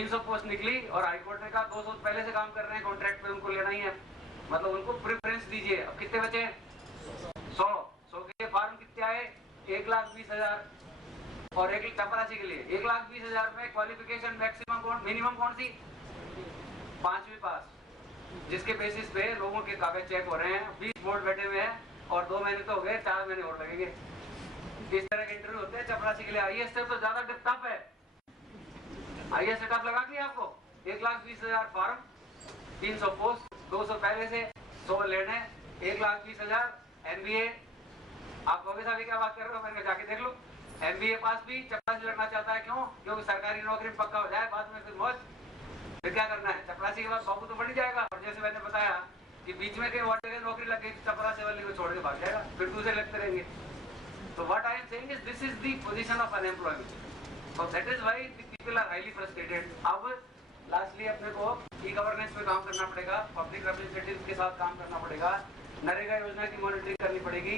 300 post निकली और high court ने कहा 200 पहले से काम कर रहे हैं कॉन्ट्रैक्ट पे, उनको लेना ही है, मतलब उनको प्रेफरेंस दीजिए। अब कितने बचे? 100 के फॉर्म कितने आए? 1,20,000 और एक चपरासी के लिए 1,20,000 में क्वालिफिकेशन मैक्सिमम कौन, मिनिमम कौन सी? 5वीं पास, जिसके बेसिस पे लोगों के कागज चेक हो रहे हैं। 20 बोर्ड बैठे हुए हैं और 2 महीने तो हो गए, 4 महीने और लगेंगे। इस तरह के इंटरव्यू होते हैं चपरासी के लिए। आईएएस से तो ज्यादा टफ है। आईएएस से टफ लगा दिया आपको? 1,20,000 फॉर्म, 300 पोस्ट, 200 पहले से, 100 लेने, 1,20,000। एमबीए, आप कहोगे साहब क्या बात कर रहे हो, मैंने जाके देख लो। एमबीए पास भी चपरासी लड़ना चाहता है, क्यों? क्योंकि सरकारी नौकरी में पक्का हो जाए, बाद में फिर मौज। फिर क्या करना है? चपरासी के बाद बाबू तो बढ़ जाएगा। और जैसे मैंने बताया कि बीच में कहीं और जगह नौकरी लग गई, चपरासी वाले को छोड़ के भाग जाएगा, फिर दूसरे लगते रहेंगे। So what I am saying is this is the position of unemployment. So that is why the people are highly frustrated. अब लास्टली अपने को ई गवर्नेंस पे काम करना पड़ेगा, पब्लिक रिप्रेजेंटेटिव के साथ काम करना पड़ेगा, नरेगा योजना की मॉनिटरिंग करनी पड़ेगी,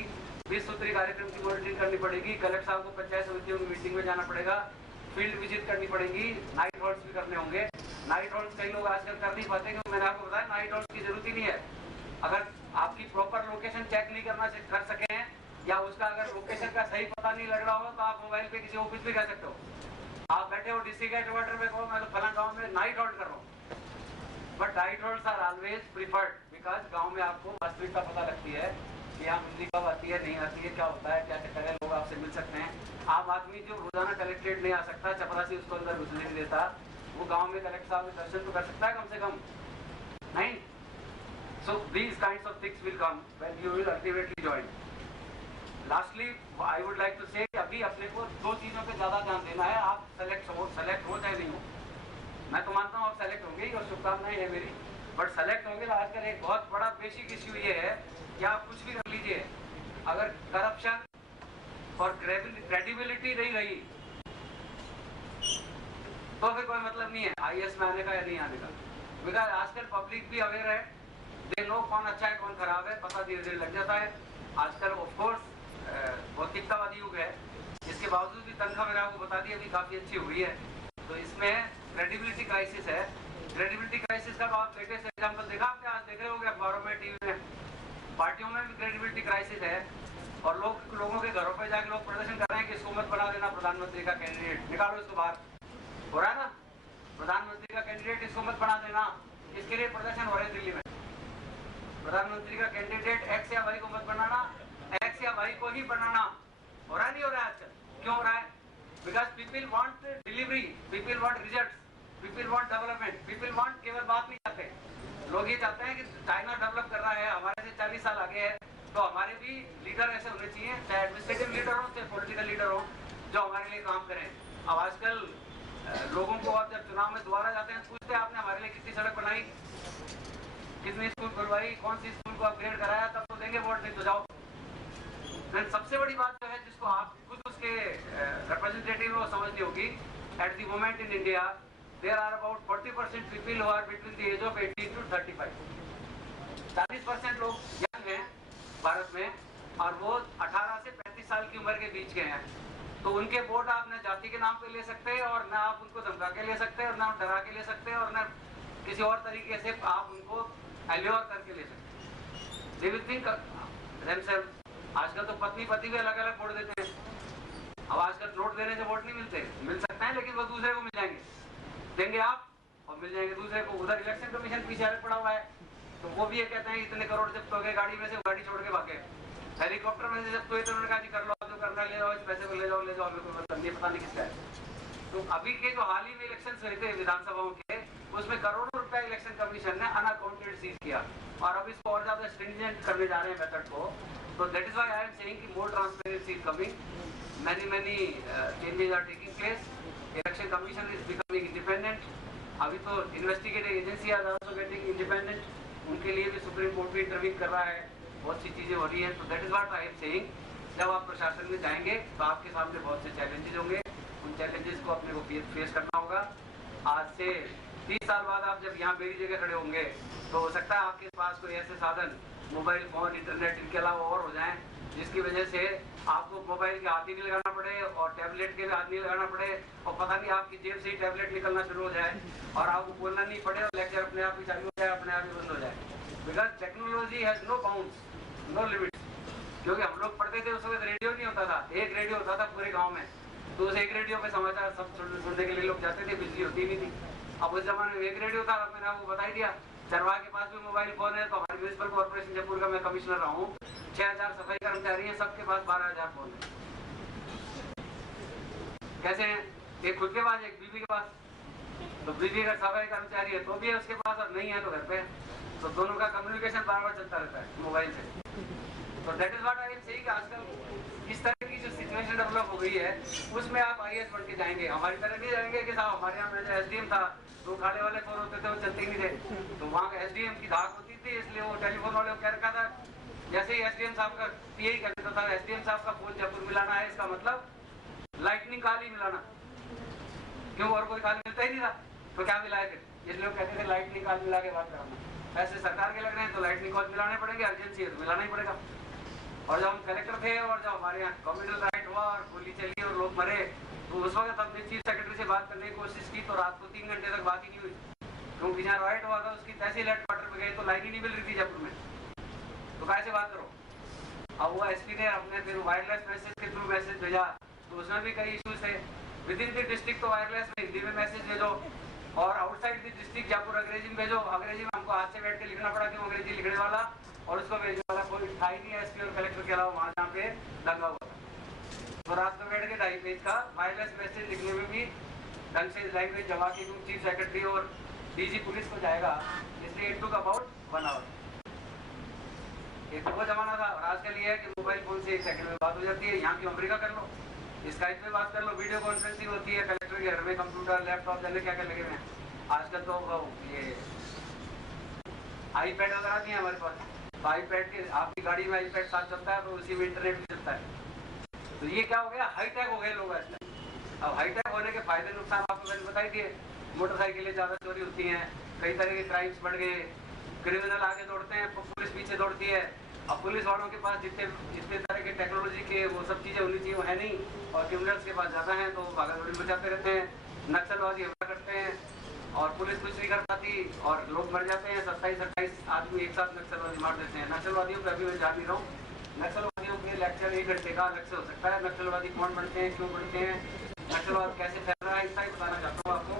20 सूत्री कार्यक्रम की मॉनिटरिंग करनी पड़ेगी, कलेक्टर साहब को पंचायत समितियों की मीटिंग में जाना पड़ेगा, फील्ड विजिट करनी पड़ेगी, नाइट हॉल्ट्स भी करने होंगे। नाइट हॉल्ट्स कई लोग आजकल कर नहीं पाते, क्योंकि मैंने आपको बताया नाइट हॉल्ट्स की जरूरत ही नहीं है। अगर आपकी प्रॉपर लोकेशन चेक नहीं कर सके हैं, या उसका अगर लोकेशन का सही पता नहीं लग रहा हो, तो आप मोबाइल पे किसी ऑफिस भी कर सकते हो। आप बैठे हो डिस्ट्रिक्ट हेडक्वार्टर में, कहो मैं तो फलाना गांव में नाइट हॉल्ट कर रहा हूँ। But night halts are always preferred, because गांव में आपको वास्तविकता पता लगती है कि यहाँ बिजली कब आती है, नहीं आती है, क्या होता है, क्या चक्कर है, लोग आपसे मिल सकते हैं। आम आदमी जो रोजाना कलेक्ट्रेट नहीं आ सकता, चपरासी उसको अंदर घुसने नहीं देता, वो गाँव में कलेक्टर साहब के दर्शन तो कर सकता है कम से कम, नहीं? So these kinds of things will come when you will ultimately join. Lastly, I would like to say कि अभी अपने को 2 चीजों पे ज्यादा ध्यान देना है। आप सेलेक्ट हो चाहे नहीं हो, मैं तो मानता हूँ आप सेलेक्ट होंगे ही और शुभकामनाएं है मेरी, बट सेलेक्ट होंगे तो आजकल एक बहुत बड़ा बेसिक इश्यू ये है कि आप कुछ भी कर लीजिए, अगर करप्शन और क्रेडिबिलिटी नहीं रही तो फिर कोई मतलब नहीं है आईएएस में आने का या नहीं आने का। बिकॉज आजकल पब्लिक भी अवेयर है, दे नो कौन अच्छा है कौन खराब है, पता धीरे धीरे लग जाता है। आजकल ऑफकोर्स भौतिकतावादी युग है, इसके बावजूद भी तनख्वाह मैंने आपको बता दी अभी काफी अच्छी हुई है। तो इसमें क्रेडिबिलिटी क्राइसिस है। क्रेडिबिलिटी क्राइसिस का आप लेटेस्ट एग्जांपल देखा आपने, आज देख रहे होंगे अखबारों में, टीवी में, पार्टियों में भी क्रेडिबिलिटी क्राइसिस है। और लोगों के घरों पर जाके लोग प्रदर्शन कर रहे हैं कि इसको मत बना देना प्रधानमंत्री का कैंडिडेट, निकालो इसको बाहर। हो रहा है ना, प्रधानमंत्री का कैंडिडेट इसको मत बना देना, इसके लिए प्रदर्शन हो रहे हैं दिल्ली में। प्रधानमंत्री का कैंडिडेट एक्स या वाई को मत बनाना, एक्स या वाई को ही बनाना। हो रहा नहीं हो रहा है आजकल? क्यों हो रहा है? Because people want delivery, people want results, people want development, people want केवल बात नहीं चाहते, लोग ये चाहते हैं कि चाइना डेवलप कर रहा है, हमारे से 40 साल आगे है, तो हमारे भी लीडर ऐसे होने चाहिए, चाहे एडमिनिस्ट्रेटिव लीडर हो चाहे पॉलिटिकल लीडर हो, जो हमारे लिए काम करें। अब आजकल लोगों को आप जब चुनाव में दोबारा जाते हैं पूछते हैं आपने हमारे लिए कितनी सड़क बनाई, कितनी स्कूल खुलवाई, कौन सी स्कूल को अपग्रेड कराया, तब तो देंगे वोट, नहीं तो जाओ। सबसे बड़ी बात जो है जिसको आप खुद उसके रिप्रेजेंटेटिव को समझनी होगी, at the moment in India there are about 40% people who are between the age of 18 to 35। 40% लोग यंग हैं भारत में और वो 18 से 35 साल की उम्र के बीच के हैं। तो उनके वोट आप न जाति के नाम पे ले सकते हैं और न आप उनको धमका के ले सकते हैं और न डरा के ले सकते हैं और न किसी और तरीके से आप उनको एल्योर करके ले सकते हैं। They will think themselves. आजकल तो पत्नी पति भी अलग अलग वोट देते हैं। अब आजकल वोट देने से वोट नहीं मिलते, मिल सकते हैं लेकिन वो दूसरे को मिल जाएंगे, देंगे आप और मिल जाएंगे दूसरे को। उधर इलेक्शन कमीशन पीछे अलग पड़ा हुआ है, तो वो भी ये कहते हैं इतने करोड़ जब्त हो गए गाड़ी में से, गाड़ी छोड़ के भागे। हेलीकॉप्टर में से जब तो इन्होंने कहा जी कर लो जो करना ले जाओ, इस पैसे को ले जाओ कोई मतलब नहीं, पता नहीं किसका है। तो अभी के जो हाल ही में इलेक्शन हुए थे विधानसभाओं के, उसमें करोड़ों रुपया इलेक्शन कमीशन ने अनअकाउंटेड सीज किया और अब इसको और ज्यादा स्ट्रिंजेंट करने जा रहे हैं मेथड को। तो that is why I am saying कि more transparency is coming, many changes are taking place, election commission is becoming independent। अभी तो investigative agency are also getting independent, उनके लिए भी सुप्रीम कोर्ट भी इंटरवीन कर रहा है, बहुत सी चीजें हो रही हैं। तो that is what I am saying, जब आप प्रशासन में जाएंगे तो आपके सामने बहुत से चैलेंजेस होंगे, उन चैलेंजेस को अपने को फेस करना होगा। आज से 30 साल बाद आप जब यहाँ मेरी जगह खड़े होंगे तो हो सकता है आपके पास कोई ऐसे साधन मोबाइल फोन इंटरनेट इनके अलावा और हो जाएं जिसकी वजह से आपको मोबाइल के हाथ ही नहीं लगाना पड़े और टैबलेट के भी हाथ नहीं लगाना पड़े और पता नहीं आपकी जेब से ही टैबलेट निकलना शुरू हो जाए और आपको बोलना नहीं पड़े और लेक्चर अपने आप ही चालू हो जाए, अपने आप ही बंद हो जाए। Because technology has no bounds, no limit. क्योंकि हम लोग पढ़ते थे उस वक्त रेडियो नहीं होता था, एक रेडियो होता था पूरे गाँव में, तो उस एक रेडियो पे समाचार सब सुनने के लिए लोग जाते थे, बिजली होती नहीं थी। अब उस जमाने में एक रेडियो था, मैंने आपको बता ही दिया। चरवाह के पास भी मोबाइल फोन है, तो हमारे म्यूनिसिपल कॉर्पोरेशन जयपुर का मैं कमिश्नर रहा हूँ, 6000 सफाई कर्मचारी हैं, सबके पास 12000 फोन है। कैसे हैं? एक खुद के पास, एक बीवी के पास। तो बीवी अगर सफाई कर्मचारी है तो भी है उसके पास, और नहीं है तो घर पे। तो दोनों का कम्युनिकेशन बार बार चलता रहता है मोबाइल से। तो that is what I am saying. आजकल इस तरह की जो सिचुएशन डेवलप हो गई है उसमें आप आईएएस बन के जाएंगे, हमारी तरह नहीं जाएंगे कि साहब हमारे यहाँ में जो एसडीएम था, दो खाने वाले फोन होते थे वो चलते ही नहीं थे, तो वहाँ एसडीएम की धाक होती थी, इसलिए वो टेलीफोन वाले को क्या रखा था, जैसे ही एसडीएम साहब का यही कहता था, एसडीएम साहब का फोन जयपुर मिलाना है, इसका मतलब लाइटनिंग काल ही मिलाना। क्यों? और कोई काल मिलता ही नहीं था, तो क्या मिलाए फिर? इसलिए वो कहते थे लाइटनिंग काल मिला के बात करना। पैसे सरकार के लग रहे हैं तो लाइटनिंग कॉल मिलाने पड़ेंगे, अर्जेंसी है तो मिलाना ही पड़ेगा। और जब हम कलेक्टर थे और जब हमारे यहाँ कम्युनल राइट हुआ और गोली चली और लोग मरे, तो उस वक्त हमने चीफ सेक्रेटरी से बात करने की कोशिश की, तो रात को 3 घंटे तक बात ही नहीं हुई। क्योंकि जहाँ राइट हुआ था उसकी तहसील हेडक्वार्टर पे गए तो लाइन ही नहीं मिल रही थी जयपुर में, तो कैसे बात करो। अब वो एसपी ने अपने फिर वायरलेस मैसेज के थ्रू मैसेज भेजा, तो उसमें भी कई इश्यूज थे। विद इन द डिस्ट्रिक्ट तो वायरलेस में हिंदी में मैसेज भेजो, और आउटसाइड द डिस्ट्रिक्ट जयपुर अंग्रेजी में भेजो। अंग्रेजी में हमको हाथ से बैठ के लिखना पड़ा, क्यों? अंग्रेजी लिखने वाला और उसको भेजने वाला कोई था ही नहीं, एसपी और कलेक्टर के अलावा वहाँ जहाँ पे दंगा हुआ था। तो रात को बैठ के 2.5 पेज का वायरलेस मैसेज लिखने में भी ढंग से लैंग्वेज जमा की, चीफ सेक्रेटरी और डीजी पुलिस को जाएगा, इसलिए इट टुक अबाउट 1 आवर। एक वो जमाना था। और आजकल ये है कि मोबाइल फोन से 1 सेकंड में बात हो जाती है। यहाँ की अमेरिका कर लो, स्काइप पे बात कर लो, वीडियो कॉन्फ्रेंसिंग होती है, कलेक्टर के घर में कंप्यूटर लैपटॉप जाने क्या क्या लगे हुए हैं। आजकल तो ये आईपैड वगैरह भी है हमारे पास, तो आईपैड के आपकी गाड़ी में आईपैड साथ चलता है, तो उसी में इंटरनेट भी चलता है। तो ये क्या हो गया? हाईटेक हो गए लोग आजकल। अब हाईटेक होने के फायदे नुकसान आपको मैंने बताई दिए। मोटरसाइकिलें ज़्यादा चोरी होती हैं, कई तरह के क्राइम्स बढ़ गए, क्रिमिनल आगे दौड़ते हैं, पुलिस पीछे दौड़ती है। अब पुलिस वालों के पास जितने तरह के टेक्नोलॉजी के वो सब चीज़ें होनी चाहिए वो है नहीं, और क्रिमिनल्स के पास ज़्यादा हैं, तो भागा दौड़ी मचाते रहते हैं, नक्सलवादी हमला करते हैं और पुलिस कुछ नहीं कर पाती और लोग मर जाते हैं। 27-28 आदमी एक साथ नक्सलवादी मार देते हैं। नक्सलवादियों पर अभी मैं जान नहीं रहा हूँ, नक्सलवादियों के लेक्चर 1 घंटे का अलग से हो सकता है। नक्सलवादी कौन बनते हैं, क्यों बनते हैं, नक्सलवाद कैसे फैल रहा है, इतना ही बताना चाहता हूँ आपको।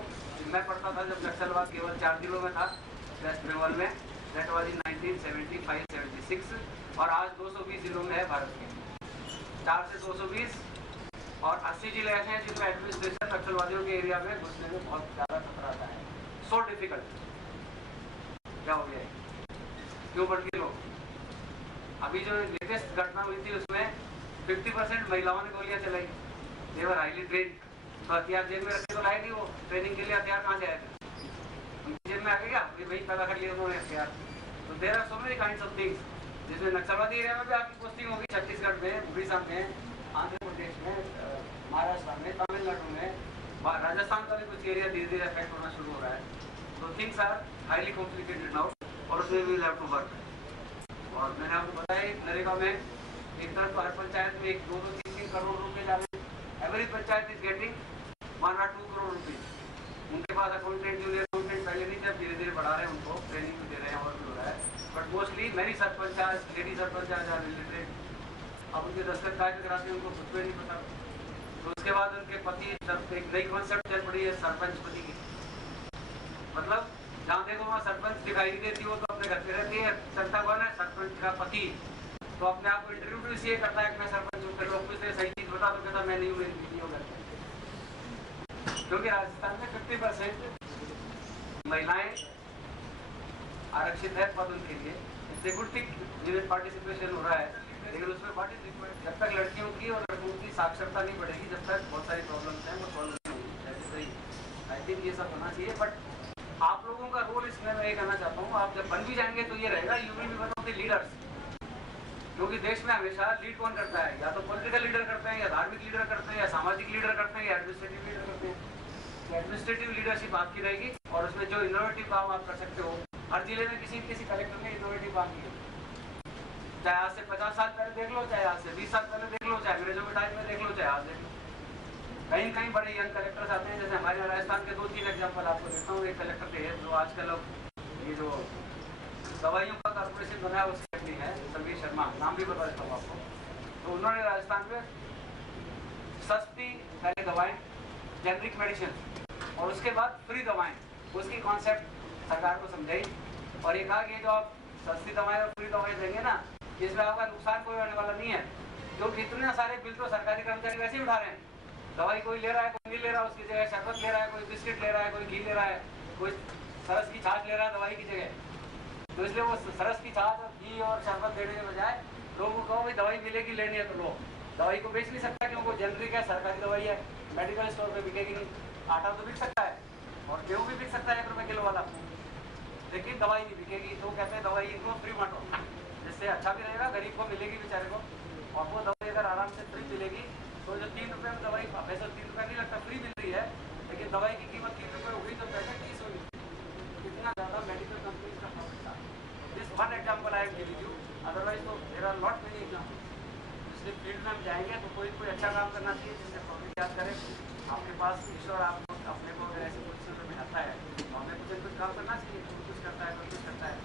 मैं पढ़ता था जब नक्सलवाद केवल 4 जिलों में था वेस्ट बंगाल में, दैट वाज इन 1975-76, और आज 220 जिलों में है भारत के। 4 से 220 और 80 जिले ऐसे हैं जिनमें एडमिनिस्ट्रेशन नक्सलवादियों के एरिया में घुसने में बहुत ज़्यादा खतरा आता है। So difficult. क्या हो गया? क्यों बढ़ गए लोग? अभी जो लेटेस्ट घटना हुई थी उसमें 50% महिलाओं ने गोलियां चलाई, देवर हाईली ट्रेन। तो हथियार जेब में रखे तो लाए नहीं, वो ट्रेनिंग के लिए हथियार कहाँ से आए थे? उनकी जेब में आ गया, वही पैदा कर लिया उन्होंने हथियार। तो there are so many kinds of things जिसमें नक्सलवादी एरिया में भी आपकी पोस्टिंग होगी, छत्तीसगढ़ में, उड़ीसा में, आंध्र प्रदेश में, महाराष्ट्र में, तमिलनाडु में, राजस्थान का भी कुछ एरिया धीरे धीरे अफेक्ट होना शुरू हो रहा है। तो things are highly complicated now, और उसमें भी हैव टू वर्क। और मैंने आपको बताया नरेगा में एक तरफ तो हर पंचायत में 2-3 करोड़ रुपए जा रहे हैं। Every panchayat is getting 1 or 2 crore rupees. उनके पास अकाउंटेंट, जूनियर अकाउंटेंट पहले नहीं थे, अब धीरे धीरे बढ़ा रहे हैं, उनको ट्रेनिंग भी दे रहे हैं और भी हो रहा है। बट मोस्टली मेरी sarpanch, lady sarpanch are related. अब उनके दस्तखत काय पे कराते हैं उनको खुद भी नहीं पता। तो उसके बाद उनके पति, एक नई कॉन्सेप्ट चल पड़ी है सरपंच पति की। मतलब जहाँ देखो वहाँ सरपंच दिखाई नहीं देती, वो तो अपने घर पे रहती है। चलता कौन है? सरपंच का पति। तो अपने आप को इंटरव्यू इसलिए करता है कि मैं सरपंच हूँ। फिर लोग पूछते सही चीज बता, तो कहता मैं नहीं हूँ, मेरी बीवी हो गई। क्योंकि राजस्थान में 50% महिलाएं आरक्षित है पद उनके लिए। इट्स ए गुड थिंग, जिन्हें पार्टिसिपेशन हो रहा है, लेकिन उसमें जब तक लड़कियों की और लड़कों की साक्षरता नहीं बढ़ेगी, जब तक बहुत सारी प्रॉब्लम्स हैं वो सॉल्व नहीं होंगी। आई थिंक ये सब होना चाहिए। बट आप लोगों का रोल इसमें मैं ये कहना चाहता हूँ, आप जब बन भी जाएंगे तो ये रहेगा, you will be one of the leaders. क्योंकि देश में हमेशा लीड कौन करता है? या तो पॉलिटिकल लीडर करते हैं, या धार्मिक लीडर करते हैं, या सामाजिक लीडर करते हैं, या एडमिनिस्ट्रेटिव लीडर करते हैं। एडमिनिस्ट्रेटिव लीडरशिप आपकी रहेगी, और उसमें जो इनोवेटिव काम आप कर सकते हो, हर जिले में किसी कलेक्टर ने इनोवेटिव काम किया। चाहे आज से 50 साल पहले देख लो, चाहे आज से 20 साल पहले देख लो, चाहे अंग्रेजों के टाइम में देख लो, चाहे आज देख लो, कहीं कहीं बड़े यंग कलेक्टर्स आते हैं। जैसे हमारे राजस्थान के 2-3 एग्जाम्पल आपको देता हूँ। एक कलेक्टर थे जो आजकल ये जो दवाइयों का कॉर्पोरेशन बना है उसके एमडी है, संदीप शर्मा, नाम भी बता देता हूँ आपको। तो उन्होंने राजस्थान में सस्ती पहले दवाएं, जेनरिक मेडिसिन और उसके बाद फ्री दवाएं, उसकी कॉन्सेप्ट सरकार को समझाई और ये कहा कि जो आप सस्ती दवाएं और फ्री दवाएं देंगे ना, इसमें आपका नुकसान कोई होने वाला नहीं है, क्योंकि इतने सारे बिल तो सरकारी कर्मचारी वैसे ही उठा रहे हैं। दवाई कोई ले रहा है, कोई नहीं ले रहा, उसकी जगह शरबत ले रहा है, कोई बिस्किट ले रहा है, कोई घी ले रहा है, कोई सरस की छाछ ले रहा है दवाई की जगह। तो इसलिए वो सरस की छाछ और घी और शरबत देने के बजाय लोगों को कहो भाई दवाई मिलेगी, लेनी है तो लो। दवाई को बेच नहीं सकता क्योंकि वो जेनरिक है, सरकारी दवाई है, मेडिकल स्टोर पे बिकेगी नहीं। आटा तो बिक सकता है और गेहूँ भी बिक सकता है 1 रुपये किलो वाला, लेकिन दवाई नहीं बिकेगी। तो कहते हैं दवाई इनको फ्री बांटो, जिससे अच्छा भी रहेगा, गरीब को मिलेगी बेचारे को, और वो दवाई अगर आराम से फ्री मिलेगी तो जो 3 रुपये में दवाई, वैसे 3 रुपये नहीं लगता, फ्री मिल रही है, लेकिन दवाई की कीमत 3 रुपये हुई तो पैसे 30 हुई। कितना ज़्यादा मेडिकल कंपनीज का प्रॉफिट था। This one example I give you, otherwise तो there are not many example. इसलिए फील्ड में हम जाएंगे तो कोई अच्छा काम करना चाहिए जिससे पब्लिक याद करे। आपके पास ईश्वर आपको अपने को अगर ऐसे पोजिशन में बिठाता है तो हमें कुछ काम करना चाहिए। कोई कुछ करता है, कोई कुछ करता है,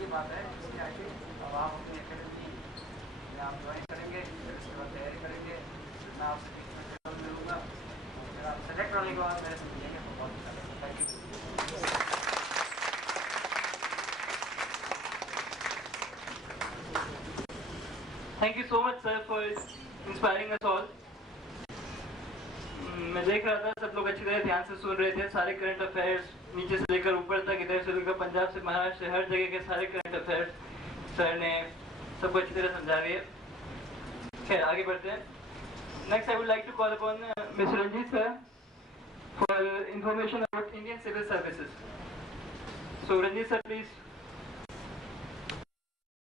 ये बात है। इसलिए आई थिंक अब आप अपनी एकेडमी में आप ज्वाइन करेंगे, फिर उसके बाद तैयारी करेंगे, फिर मैं आपसे बीच में पेपर मिलूँगा, फिर आप सेलेक्ट होने के बाद मेरे से मिलेंगे तो बहुत अच्छा लगेगा। Thank you. Thank you so much, sir, for inspiring us all. मैं देख रहा था सब लोग अच्छी तरह ध्यान से सुन रहे थे। सारे करंट अफेयर्स नीचे से लेकर ऊपर तक, इधर से लेकर पंजाब से महाराष्ट्र, हर जगह के सारे करंट अफेयर्स सर ने सबको अच्छी तरह समझा रही है। खैर आगे बढ़ते हैं। Next I would like to call upon Mr Ranjit sir for information about Indian Civil Services. So Ranjit sir please.